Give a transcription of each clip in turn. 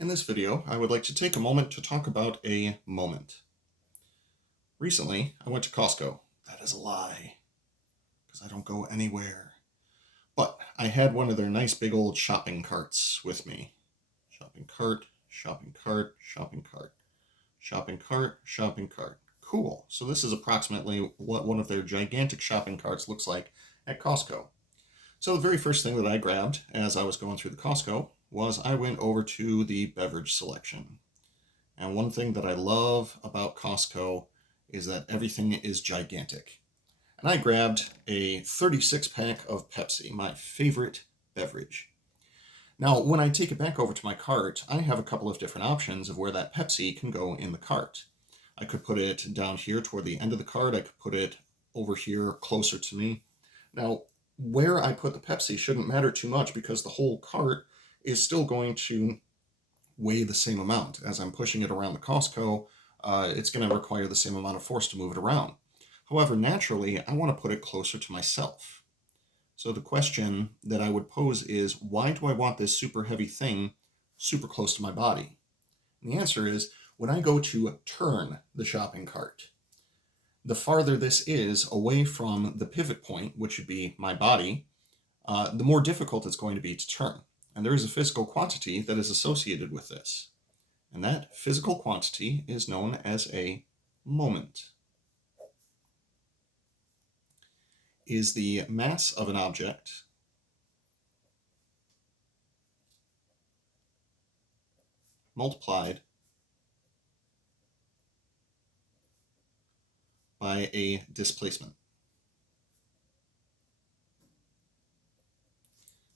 In this video, I would like to take a moment to talk about a moment. Recently, I went to Costco. That is a lie, because I don't go anywhere. But I had one of their nice big old shopping carts with me. Shopping cart, shopping cart, shopping cart, shopping cart, shopping cart. Cool. So this is approximately what one of their gigantic shopping carts looks like at Costco. So the very first thing that I grabbed as I was going through the Costco was I went over to the beverage selection. And one thing that I love about Costco is that everything is gigantic. And I grabbed a 36 pack of Pepsi, my favorite beverage. Now, when I take it back over to my cart, I have a couple of different options of where that Pepsi can go in the cart. I could put it down here toward the end of the cart. I could put it over here closer to me. Now, where I put the Pepsi shouldn't matter too much because the whole cart is still going to weigh the same amount. As I'm pushing it around the Costco, it's going to require the same amount of force to move it around. However, naturally, I want to put it closer to myself. So the question that I would pose is, why do I want this super heavy thing super close to my body? And the answer is, when I go to turn the shopping cart, the farther this is away from the pivot point, which would be my body, the more difficult it's going to be to turn. And there is a physical quantity that is associated with this. And that physical quantity is known as a moment. Is the mass of an object multiplied by a displacement.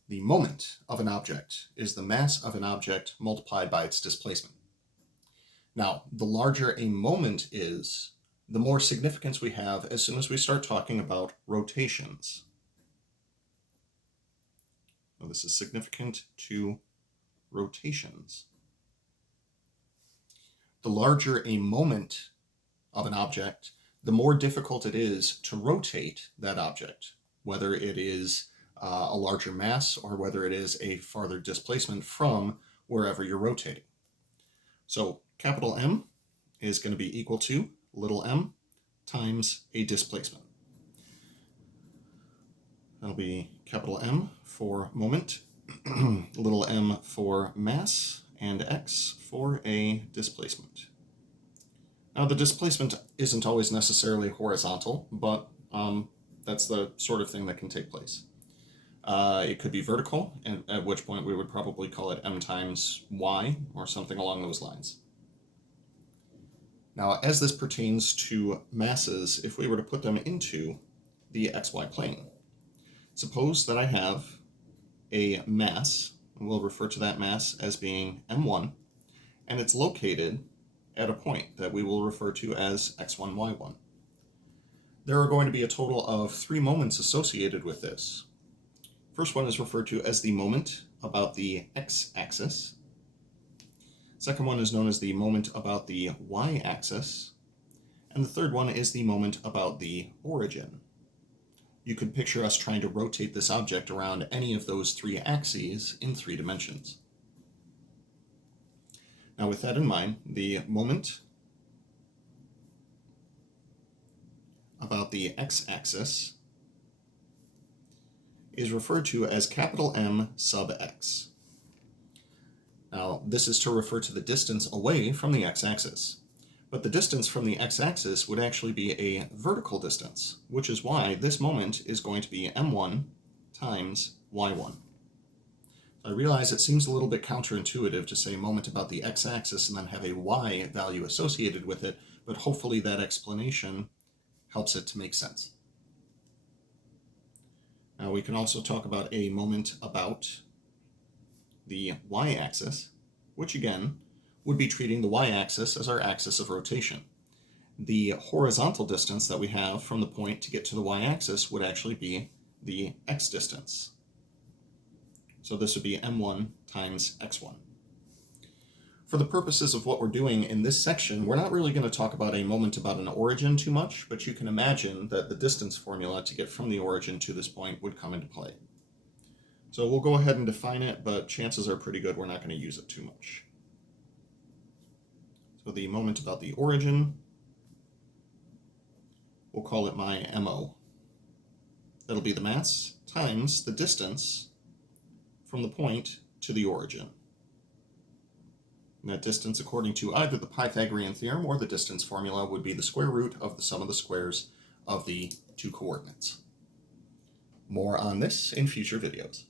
The moment of an object is the mass of an object multiplied by its displacement. Now, the larger a moment is, the more significance we have as soon as we start talking about rotations. Now, this is significant to rotations. The larger a moment of an object, the more difficult it is to rotate that object, whether it is a larger mass or whether it is a farther displacement from wherever you're rotating. So capital M is going to be equal to little m times a displacement. That'll be capital M for moment, little m for mass, and x for a displacement. Now, the displacement isn't always necessarily horizontal, but that's the sort of thing that can take place. It could be vertical, and at which point we would probably call it m times y, or something along those lines. Now, as this pertains to masses, if we were to put them into the xy plane, suppose that I have a mass, and we'll refer to that mass as being m1, and it's located at a point that we will refer to as x1, y1. There are going to be a total of 3 moments associated with this. First one is referred to as the moment about the x-axis. Second one is known as the moment about the y-axis. And the third one is the moment about the origin. You could picture us trying to rotate this object around any of those 3 axes in 3 dimensions. Now, with that in mind, the moment about the x-axis is referred to as capital M sub x. Now, this is to refer to the distance away from the x-axis. But the distance from the x-axis would actually be a vertical distance, which is why this moment is going to be m1 times y1. I realize it seems a little bit counterintuitive to say moment about the x-axis and then have a y value associated with it, but hopefully that explanation helps it to make sense. Now, we can also talk about a moment about the y-axis, which again would be treating the y-axis as our axis of rotation. The horizontal distance that we have from the point to get to the y-axis would actually be the x distance. So this would be m1 times x1. For the purposes of what we're doing in this section, we're not really going to talk about a moment about an origin too much, but you can imagine that the distance formula to get from the origin to this point would come into play. So we'll go ahead and define it, but chances are pretty good we're not going to use it too much. So the moment about the origin, we'll call it my MO. That'll be the mass times the distance from the point to the origin. And that distance, according to either the Pythagorean theorem or the distance formula, would be the square root of the sum of the squares of the two coordinates. More on this in future videos.